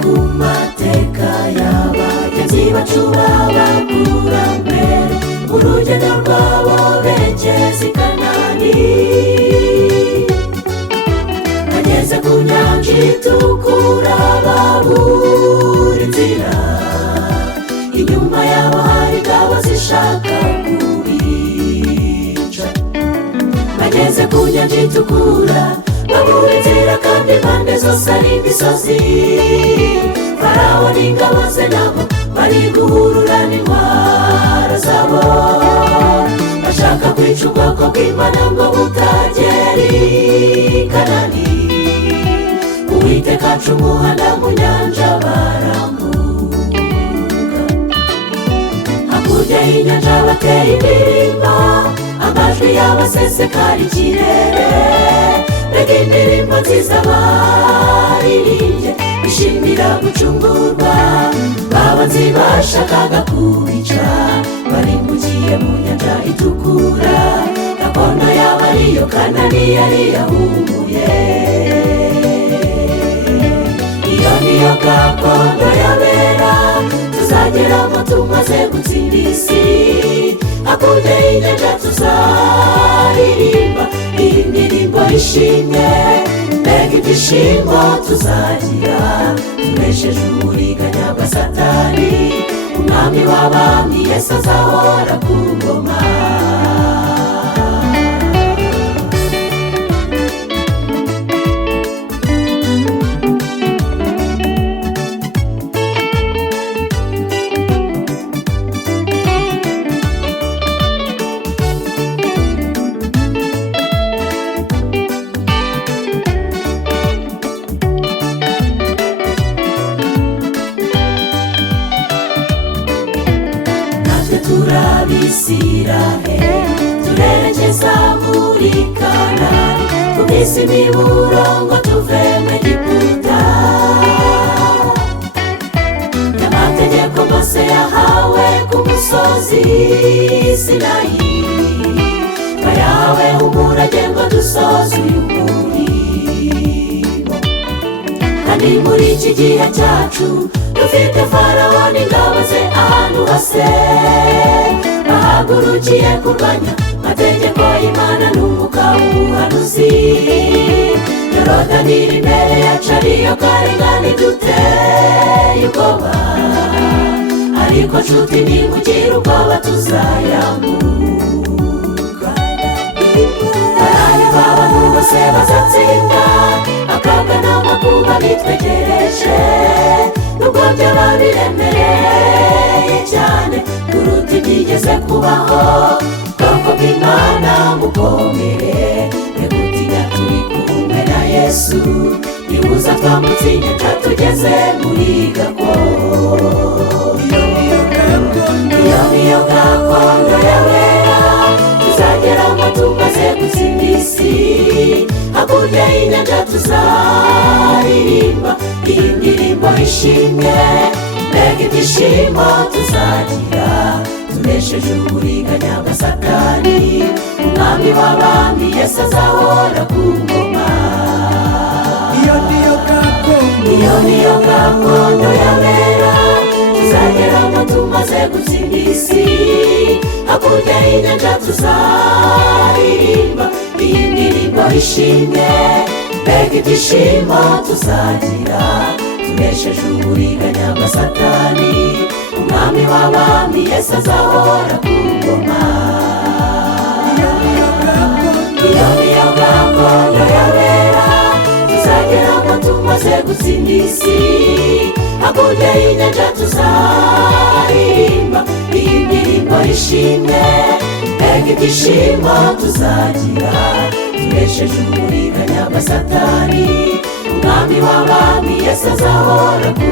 ku mateka y'abagenzi bacu b'abakurambere urugendo rwabo berekeza i Kanani. Bageze ku nyanja itukura babura inzira, inyuma yabo hari ingabo zishaka kubica. Bageze ku nyanja itukura babura inzira kandi impande zose ari imisozi. Farawo n'ingabo ze nabo bari guhurura n'intwaro zabo, bashaka kwica ubwoko bw'Imana ngo butagera i Kanani. Uwiteka aca umuhanda mu nyanja barambuka. Hakurya y'inyanja bateye indirimbo, amajwi y'abasesekara ikirere. Mbega indirimbo nziza baririmbye, bishimira gucungurwa. Babanzi bashakaga kubica barimbukiye mu nyanja itukura. Gakondo yabo ariyo Kanani yari yahumuye. Iyo niyo gakondo y'abera tuzageramo tumaze gutsinda isi. Hakurya y'inyanja tuzaririmba iyi ndirimbo y'ishimwe. Mbega ibyishimo tuzagira tunesheje uburiganya bwa Satani. Umwami w'abami Yesu azahora ku ngoma. Turabisiraheli turerekeza muri Kanani, tumise imiburo ngo tuve mu Egiputa. Y'amategeko Mose yahawe ku musozi Sinayi, twayahawe umurage ngo dusoze uyu murimo. Kandi muri iki gihe cyacu dufite Farawo n'ingabo ze ahantu hose, bahagurukiye kurwanya amategeko y'Imana n'umwuka w'ubuhanuzi. Yorodani iri imbere yacu ariyo karengane duteye ubwoba, ariko nshuti ntimugire ubwoba tuzayambuka. Barahirwa abantu bose bazatsinda, akaga n'amakuba bitwegereje. Nubwo byaba biremereye cyane kuruta ibyigeze kubaho, ubwoko bw'Imana mukomere. Negutinya turi kumwe na Yesu, nibuza twambutse inyanja tugeze muri gakondo. Iyo niyo gakondo y'abera tuzageramo tumaze gutsinda isi. Hakurya y'inyanja tuzaririmba iyi ndirimbo y'ishimwe. Mbega ibyishimo tuzagira tunesheje uburiganya bwa Satani. Umwami w'abami Yesu azahora ku ngoma. Iyo niyo gakondo y'abera tuzageramo tumaze gutsinda isi. Hakurya y'inyanja tuzaririmba iyi ndirimbo y'ishimwe. Mbega ibyishimo tuzagira tunesheje uburiganya bwa Satani. Umwami w'abami Yesu azahora ku ngoma. Iyo niyo gakondo y'abera tuzageramo tumaze gutsinda isi. Hakurya y'inyanja tuzaririmba iyi ndirimbo y'ishimwe. Mbega ibyishimo tuzagira tunesheje uburiganya bwa Satani. Umwami w'abami Yesu azahora ku